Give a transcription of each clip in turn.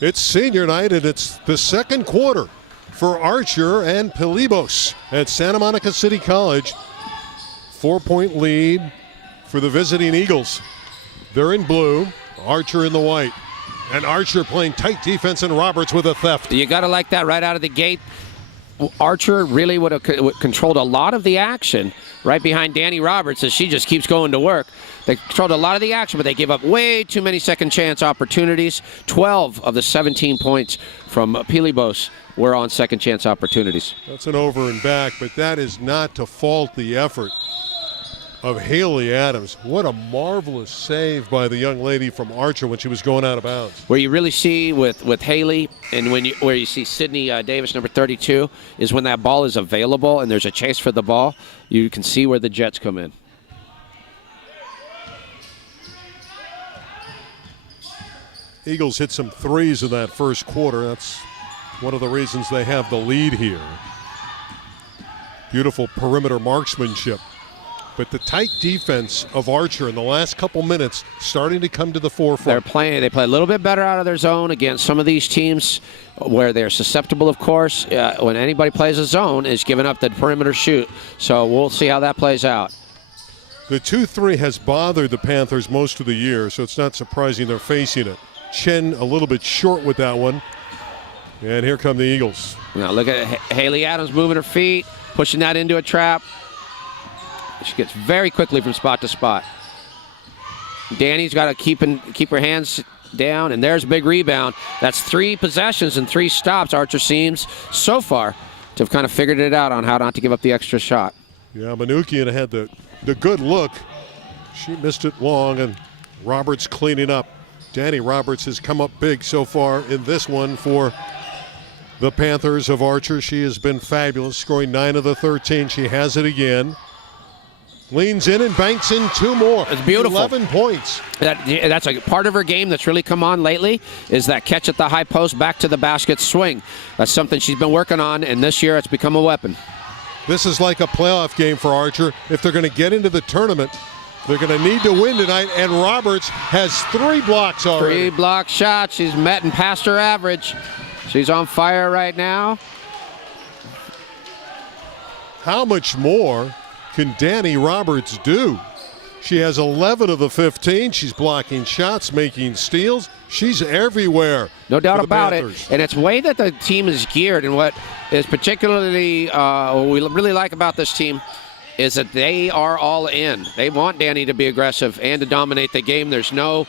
It's senior night, and it's the second quarter for Archer and Pilibos at Santa Monica City College. 4-point lead for the visiting Eagles. They're in blue, Archer in the white. And Archer playing tight defense, and Roberts with a theft. You got to like that right out of the gate. Archer really would have controlled a lot of the action right behind Danny Roberts as she just keeps going to work. They controlled a lot of the action, but they gave up way too many second chance opportunities. 12 of the 17 points from Pilibos were on second chance opportunities. That's an over and back, but that is not to fault the effort of Haley Adams. What a marvelous save by the young lady from Archer when she was going out of bounds. Where you really see with Haley and where you see Sydney Davis, number 32, is when that ball is available and there's a chase for the ball, you can see where the Jets come in. Eagles hit some threes in that first quarter. That's one of the reasons they have the lead here. Beautiful perimeter marksmanship. But the tight defense of Archer in the last couple minutes starting to come to the forefront. They play a little bit better out of their zone against some of these teams where they're susceptible, of course. When anybody plays a zone, is giving up the perimeter shoot. So we'll see how that plays out. The 2-3 has bothered the Panthers most of the year, so it's not surprising they're facing it. Chen a little bit short with that one. And here come the Eagles. Now look at Haley Adams moving her feet, pushing that into a trap. She gets very quickly from spot to spot. Danny's got to keep her hands down, and there's a big rebound. That's 3 possessions and 3 stops. Archer seems so far to have kind of figured it out on how not to give up the extra shot. Yeah, Manukian had the good look. She missed it long, and Roberts cleaning up. Danny Roberts has come up big so far in this one for the Panthers of Archer. She has been fabulous, scoring 9 of the 13. She has it again. Leans in and banks in 2 more. It's beautiful. 11 points. That's a part of her game that's really come on lately, is that catch at the high post, back to the basket swing. That's something she's been working on, and this year it's become a weapon. This is like a playoff game for Archer. If they're going to get into the tournament, they're going to need to win tonight, and Roberts has 3 blocks already. 3 block shots. She's met and passed her average. She's on fire right now. How much more can Danny Roberts do? She has 11 of the 15. She's blocking shots, making steals. She's everywhere. No doubt about it. And it's the way that the team is geared, and what is particularly what we really like about this team is that they are all in. They want Danny to be aggressive and to dominate the game. There's no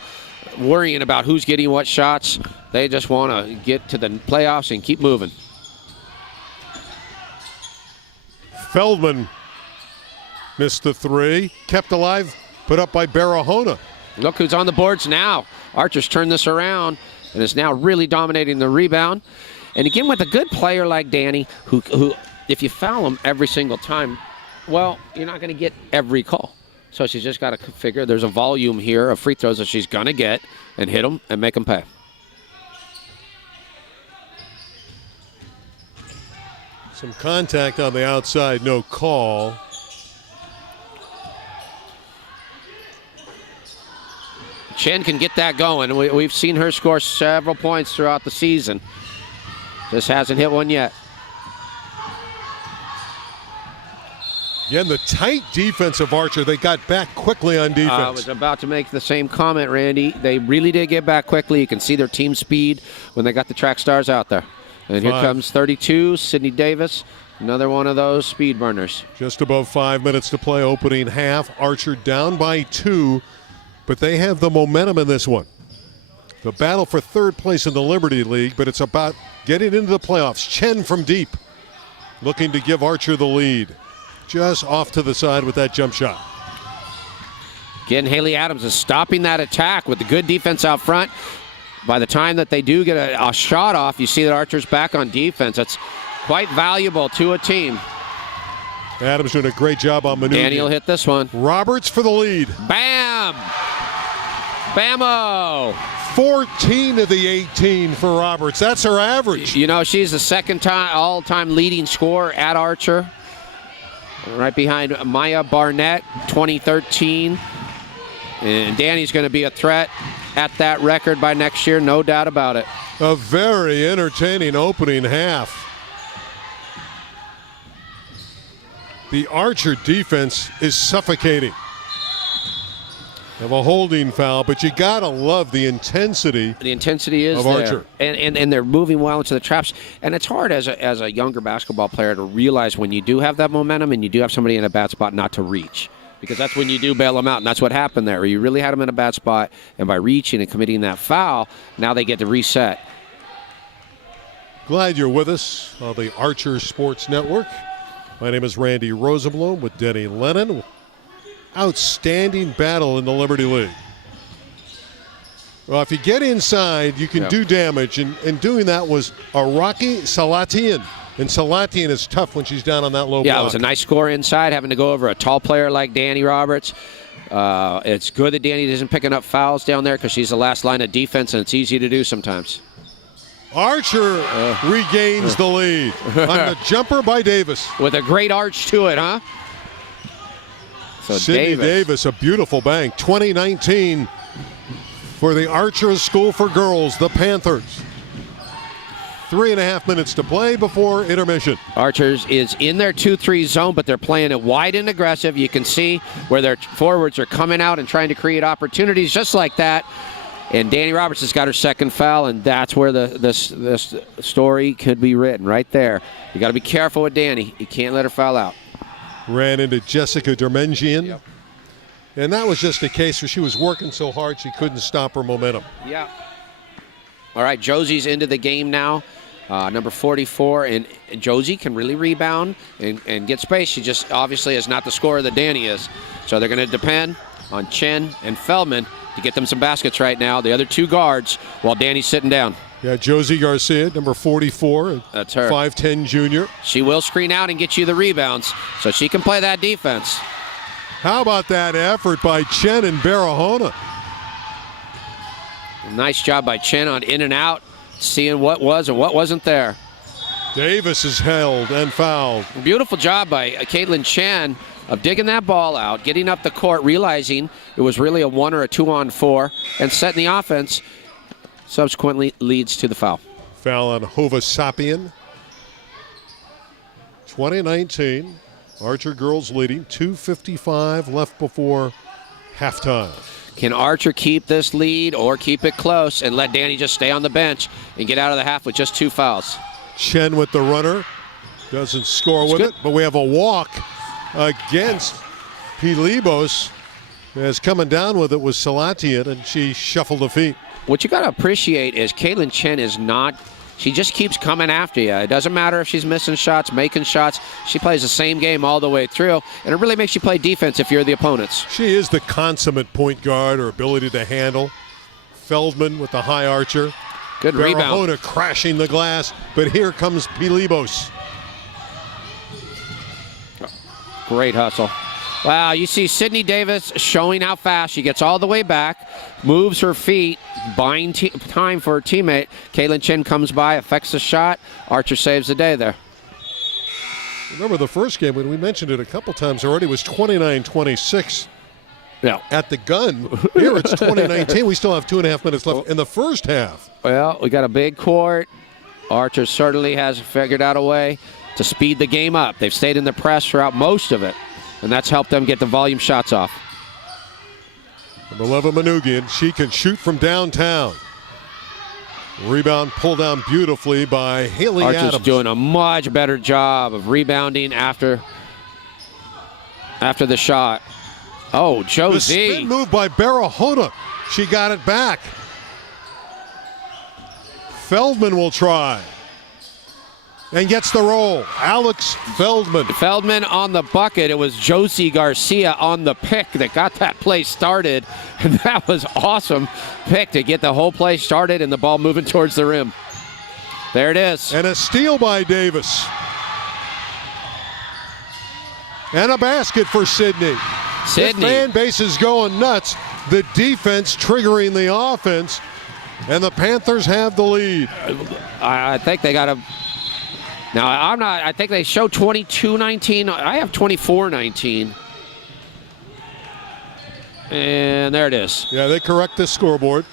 worrying about who's getting what shots. They just want to get to the playoffs and keep moving. Feldman missed the 3, kept alive, put up by Barahona. Look who's on the boards now. Archer's turned this around and is now really dominating the rebound. And again, with a good player like Danny, who if you foul him every single time, well, you're not going to get every call. So she's just got to figure there's a volume here of free throws that she's going to get and hit them and make them pay. Some contact on the outside, no call. Chen can get that going. We've seen her score several points throughout the season. Just hasn't hit one yet. Again, the tight defense of Archer, they got back quickly on defense. I was about to make the same comment, Randy. They really did get back quickly. You can see their team speed when they got the track stars out there. And here comes 32, Sydney Davis, another one of those speed burners. Just above 5 minutes to play, opening half. Archer down by 2, but they have the momentum in this one. The battle for third place in the Liberty League, but it's about getting into the playoffs. Chen from deep, looking to give Archer the lead. Just off to the side with that jump shot. Again, Haley Adams is stopping that attack with the good defense out front. By the time that they do get a shot off, you see that Archer's back on defense. That's quite valuable to a team. Adams doing a great job on Manukian. Danny will hit this one. Roberts for the lead. Bam! Bam-o! 14 of the 18 for Roberts. That's her average. You know, she's the second all-time leading scorer at Archer. Right behind Maya Barnett, 2013. And Danny's going to be a threat at that record by next year, no doubt about it. A very entertaining opening half. The Archer defense is suffocating. Have a holding foul, but you gotta love the intensity. The intensity is of there. Archer. And they're moving well into the traps. And it's hard as a younger basketball player to realize when you do have that momentum and you do have somebody in a bad spot not to reach. Because that's when you do bail them out, and that's what happened there. You really had them in a bad spot, and by reaching and committing that foul, now they get to reset. Glad you're with us on the Archer Sports Network. My name is Randy Rosenblum with Denny Lennon. Outstanding battle in the Liberty League. Well, if you get inside, you can do damage, and doing that was Araki Salatian. And Salatian is tough when she's down on that low block. Yeah, it was a nice score inside, having to go over a tall player like Danny Roberts. It's good that Danny isn't picking up fouls down there because she's the last line of defense, and it's easy to do sometimes. Archer regains the lead on the jumper by Davis. With a great arch to it, huh? So Sydney Davis, a beautiful bank. 2019 for the Archer School for Girls, the Panthers. 3.5 minutes to play before intermission. Archers is in their 2-3 zone, but they're playing it wide and aggressive. You can see where their forwards are coming out and trying to create opportunities just like that. And Danny Roberts has got her second foul, and that's where this story could be written right there. You got to be careful with Danny. You can't let her foul out. Ran into Jessica Dermengian. Yep. And that was just a case where she was working so hard she couldn't stop her momentum. Yeah. All right, Josie's into the game now, number 44, and Josie can really rebound and get space. She just obviously is not the scorer that Danny is. So they're going to depend on Chen and Feldman to get them some baskets right now, the other two guards, while Danny's sitting down. Yeah, Josie Garcia, number 44. That's her. 5'10 junior. She will screen out and get you the rebounds, so she can play that defense. How about that effort by Chen and Barahona? Nice job by Chen on in and out, seeing what was and what wasn't there. Davis is held and fouled. Beautiful job by Caitlin Chen of digging that ball out, getting up the court, realizing it was really a 1 or a 2-on-4, and setting the offense, subsequently leads to the foul. Foul on Hova Sapien. 2019, Archer girls leading, 2:55 left before halftime. Can Archer keep this lead or keep it close and let Danny just stay on the bench and get out of the half with just 2 fouls? Chen with the runner. Doesn't score with it, but we have a walk against Pilibos. As coming down with it was Salatian, and she shuffled the feet. What you got to appreciate is Caitlin Chen is not, she just keeps coming after you. It doesn't matter if she's missing shots, making shots. She plays the same game all the way through, and it really makes you play defense if you're the opponents. She is the consummate point guard, her ability to handle. Feldman with the high archer. Good rebound. Barahona crashing the glass, but here comes Pilibos. Great hustle. Wow, you see Sydney Davis showing how fast she gets all the way back, moves her feet, buying time for her teammate. Caitlin Chen comes by, affects the shot. Archer saves the day there. Remember the first game, when we mentioned it a couple times already, was 29-26 at the gun. Here it's 2019. We still have 2.5 minutes left in the first half. Well, we got a big court. Archer certainly has figured out a way to speed the game up. They've stayed in the press throughout most of it, and that's helped them get the volume shots off. Number 11, Manugian, she can shoot from downtown. Rebound pulled down beautifully by Haley Archer's Adams. doing a much better job of rebounding after the shot. Oh, The Josie. spin move by Barahona. She got it back. Feldman will try. And gets the roll. Alex Feldman. Feldman on the bucket. It was Josie Garcia on the pick that got that play started. And that was awesome pick to get the whole play started and the ball moving towards the rim. There it is. And a steal by Davis. And a basket for Sydney. The fan base is going nuts. The defense triggering the offense. And the Panthers have the lead. I think they got a... Now, I think they show 22-19. I have 24-19. And there it is. Yeah, they correct this scoreboard.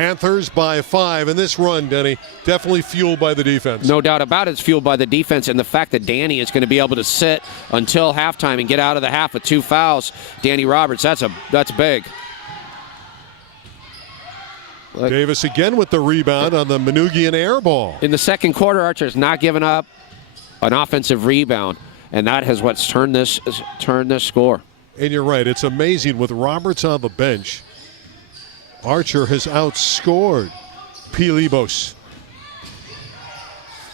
Panthers by 5 in this run, Denny. Definitely fueled by the defense. No doubt about it, it's fueled by the defense and the fact that Danny is going to be able to sit until halftime and get out of the half with 2 fouls. Danny Roberts, that's big. Davis again with the rebound on the Manugian air ball. In the second quarter, Archer's not giving up an offensive rebound, and that has what's turned this score. And you're right, it's amazing with Roberts on the bench. Archer has outscored Pilibos.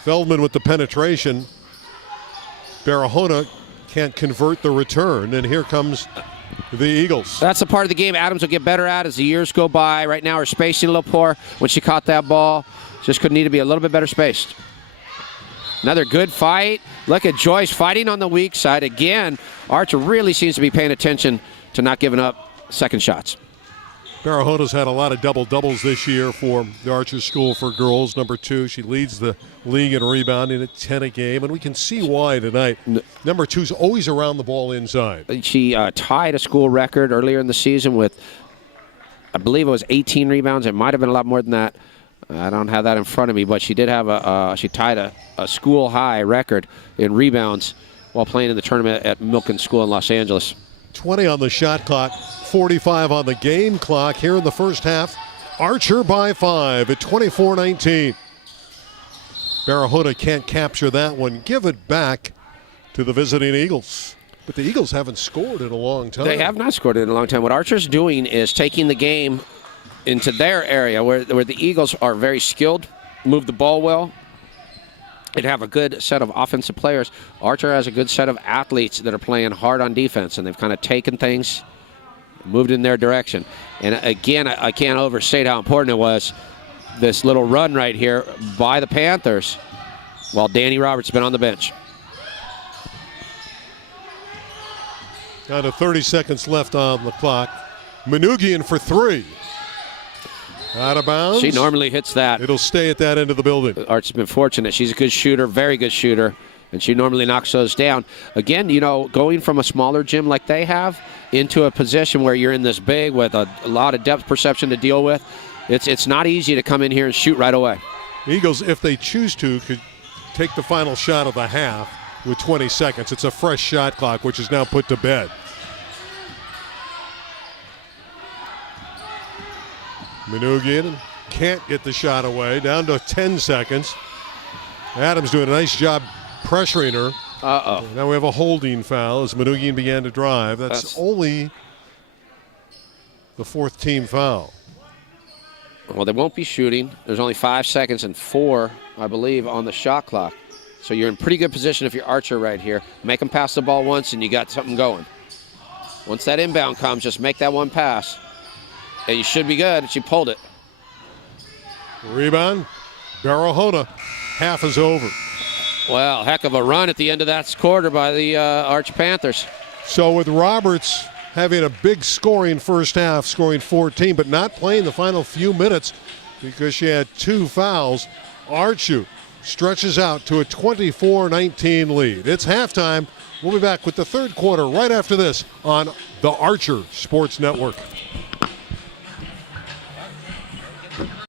Feldman with the penetration. Barahona can't convert the return, and here comes the Eagles. That's the part of the game Adams will get better at as the years go by. Right now, her spacing a little poor. When she caught that ball, just could need to be a little bit better spaced. Another good fight. Look at Joyce fighting on the weak side. Again, Archer really seems to be paying attention to not giving up second shots. Barahona's had a lot of double-doubles this year for the Archer School for Girls. Number 2, she leads the league in rebounding at 10 a game, and we can see why tonight. Number 2's always around the ball inside. She tied a school record earlier in the season with, I believe it was 18 rebounds. It might have been a lot more than that. I don't have that in front of me, but she did have she tied a school high record in rebounds while playing in the tournament at Milken School in Los Angeles. 20 on the shot clock, 45 on the game clock here in the first half. Archer by 5 at 24-19. Barahona can't capture that one. Give it back to the visiting Eagles. But the Eagles haven't scored in a long time. They have not scored in a long time. What Archer's doing is taking the game into their area where the Eagles are very skilled, move the ball well, and have a good set of offensive players. Archer has a good set of athletes that are playing hard on defense, and they've kind of taken things, moved in their direction. And again, I can't overstate how important it was, this little run right here by the Panthers while Danny Roberts has been on the bench. Down to 30 seconds left on the clock. Manugian for 3. Out of bounds. She normally hits that. It'll stay at that end of the building. Archer's been fortunate. She's a good shooter, very good shooter, and she normally knocks those down. Again, you know, going from a smaller gym like they have into a position where you're in this big with a lot of depth perception to deal with, it's not easy to come in here and shoot right away. Eagles, if they choose to, could take the final shot of the half with 20 seconds. It's a fresh shot clock, which is now put to bed. Manugian can't get the shot away. Down to 10 seconds. Adams doing a nice job pressuring her. Uh-oh. Now we have a holding foul as Manugian began to drive. That's only the 4th team foul. Well, they won't be shooting. There's only 5 seconds and 4, I believe, on the shot clock. So you're in pretty good position if you're Archer right here. Make them pass the ball once and you got something going. Once that inbound comes, just make that one pass. And you should be good. She pulled it. Rebound. Barahona. Half is over. Well, heck of a run at the end of that quarter by the Arch Panthers. So with Roberts having a big scoring first half, scoring 14, but not playing the final few minutes because she had 2 fouls, Archu stretches out to a 24-19 lead. It's halftime. We'll be back with the third quarter right after this on the Archer Sports Network.